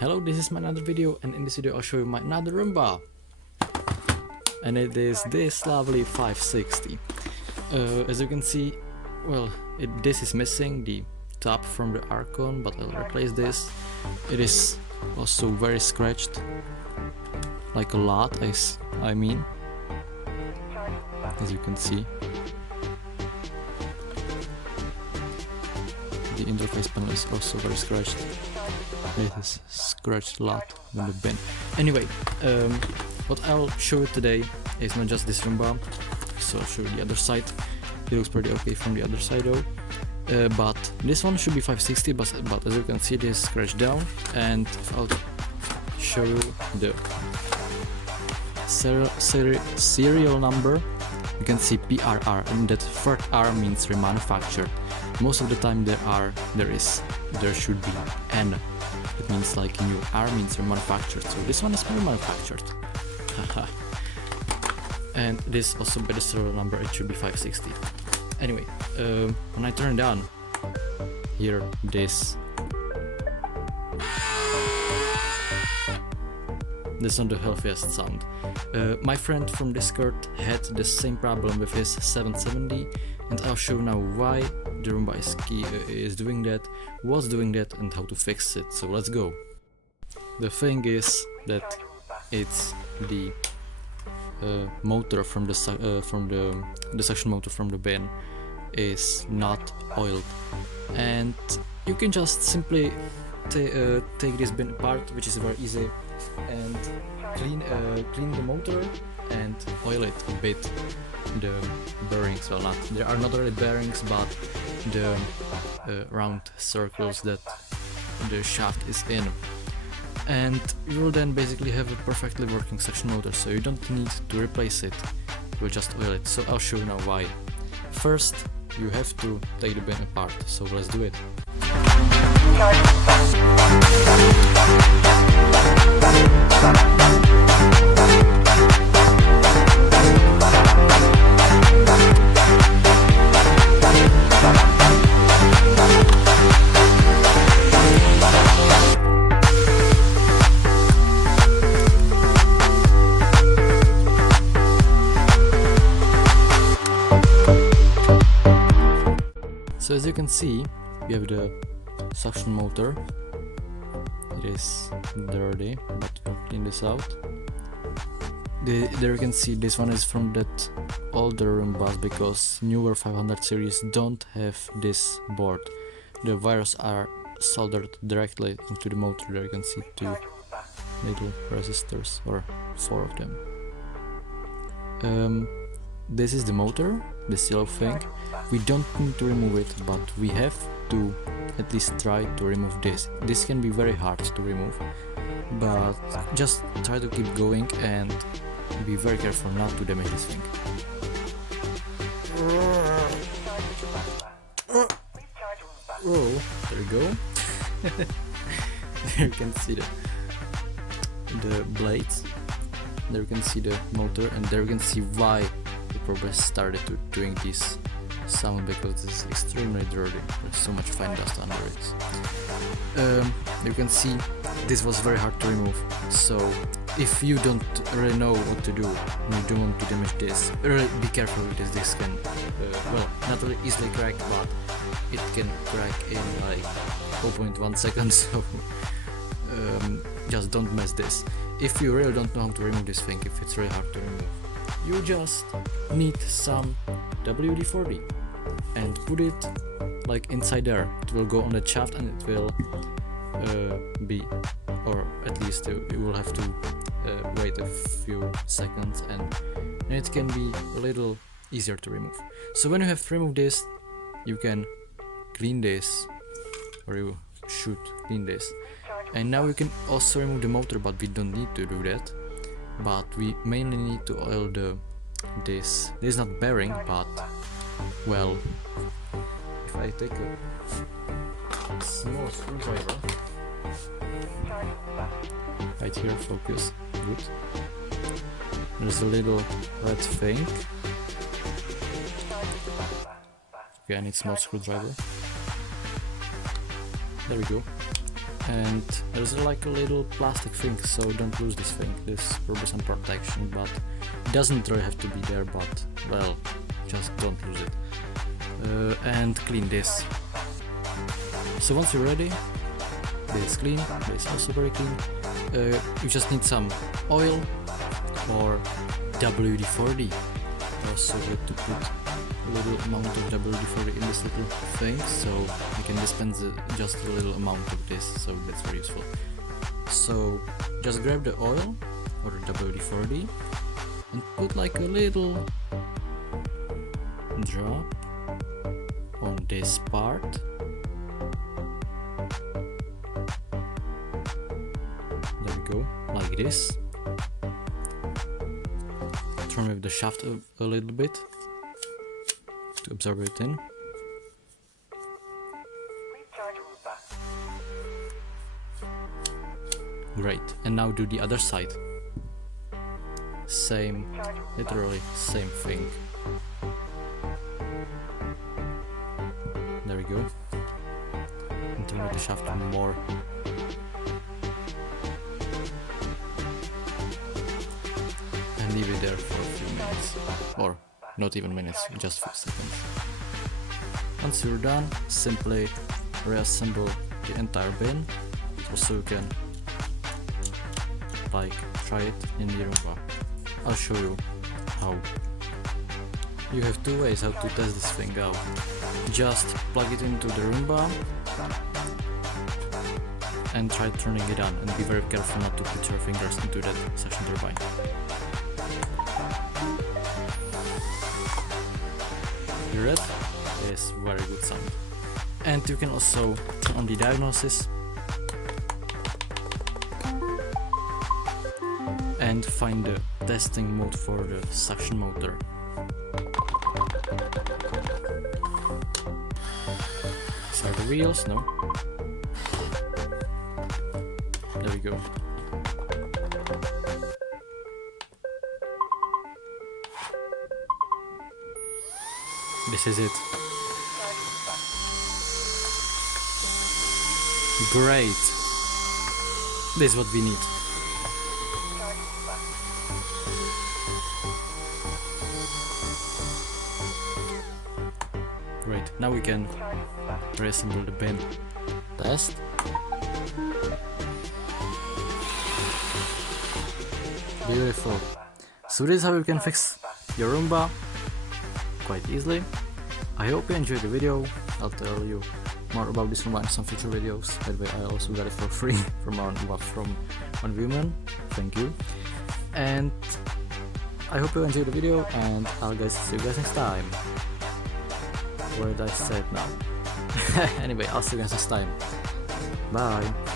Hello, this is my another video, and in this video I'll show you my another Roomba. And it is this lovely 560. As you can see, well, this is missing the top from the Archon, but I'll replace this. It is also very scratched, like a lot, I mean, as you can see. The interface panel is also very scratched. It is scratched a lot in the bin. Anyway, what I'll show you today is not just this Roomba, so I'll show you the other side. It looks pretty okay from the other side though. But this one should be 560, but as you can see it is scratched down, and I'll show you the serial number. You can see PRR, and that third R means remanufactured. Most of the time there should be N. It means like new. R means remanufactured, so this one is remanufactured. And this also by the serial number it should be 560. Anyway, when I turn it on, hear this. This is not the healthiest sound. My friend from Discord had the same problem with his 770, and I'll show you now why the Roomba is doing that, was doing that, and how to fix it. So let's go. The thing is that it's the motor from the suction motor from the bin is not oiled, and you can just simply take this bin apart, which is very easy, and clean the motor and oil it a bit. The bearings, well, there are not really bearings, but the round circles that the shaft is in, and you will then basically have a perfectly working suction motor, so you don't need to replace it, you'll just oil it. So I'll show you now why. First, you have to take the bin apart, so let's do it. So as you can see, we have the suction motor. It is dirty, but we'll clean this out. There you can see this one is from that older Roombas, because newer 500 series don't have this board. The wires are soldered directly into the motor. There you can see 2 little resistors, or 4 of them. This is the motor, this yellow thing. We don't need to remove it, but we have to at least try to remove this. This can be very hard to remove, but just try to keep going and be very careful not to damage this thing. Oh, there we go. There you can see the blades. There you can see the motor, and there you can see why the probably started doing this sound, because it's extremely dirty. There's so much fine dust under it. You can see this was very hard to remove, so if you don't really know what to do and you don't want to damage this, really be careful with this. This can well, not really easily crack, but it can crack in like 0.1 seconds, so just don't mess this. If you really don't know how to remove this thing, if it's really hard to remove, you just need some WD-40 and put it like inside there. It will go on the shaft, and it will be, or at least you will have to wait a few seconds, and it can be a little easier to remove. So when you have removed this, you can clean this, or you should clean this. And now you can also remove the motor, but we don't need to do that. But we mainly need to oil this. This is not bearing, but well, if I take a small screwdriver, right here, focus, good. There's a little red thing. Okay, I need small screwdriver. There we go. And there's like a little plastic thing, so don't lose this thing. This will be some protection, but it doesn't really have to be there, but well, just don't lose it. And clean this. So once you're ready, this is clean, this is also very clean. You just need some oil or WD-40. Also good to put a little amount of WD-40 in this little thing, so you can dispense just a little amount of this, so that's very useful. So just grab the oil or the WD-40 and put like a little drop on this part. There we go, like this. Turn with the shaft a little bit to absorb it in. Great, and now do the other side. Same, literally same thing. There we go. And turn with the shaft more. And leave it there for a few minutes, or not even minutes, just a few seconds. Once you're done, simply reassemble the entire bin, also you can like try it in the Roomba. I'll show you how. You have two ways how to test this thing out. Just plug it into the Roomba and try turning it on, and be very careful not to put your fingers into that suction turbine. Hear it? It's very good sound. And you can also turn on the diagnosis and find the testing mode for the suction motor. These are the wheels, no? There we go. This is it. Great. This is what we need. Great. Now we can reassemble the bin. Test. Beautiful. So this is how you can fix your Roomba quite easily. I hope you enjoyed the video. I'll tell you more about this Roomba in some future videos. By the way, I also got it for free from one woman. Thank you. And I hope you enjoyed the video, and I'll see you guys next time. Where did I say it now? Anyway, I'll see you guys next time. Bye.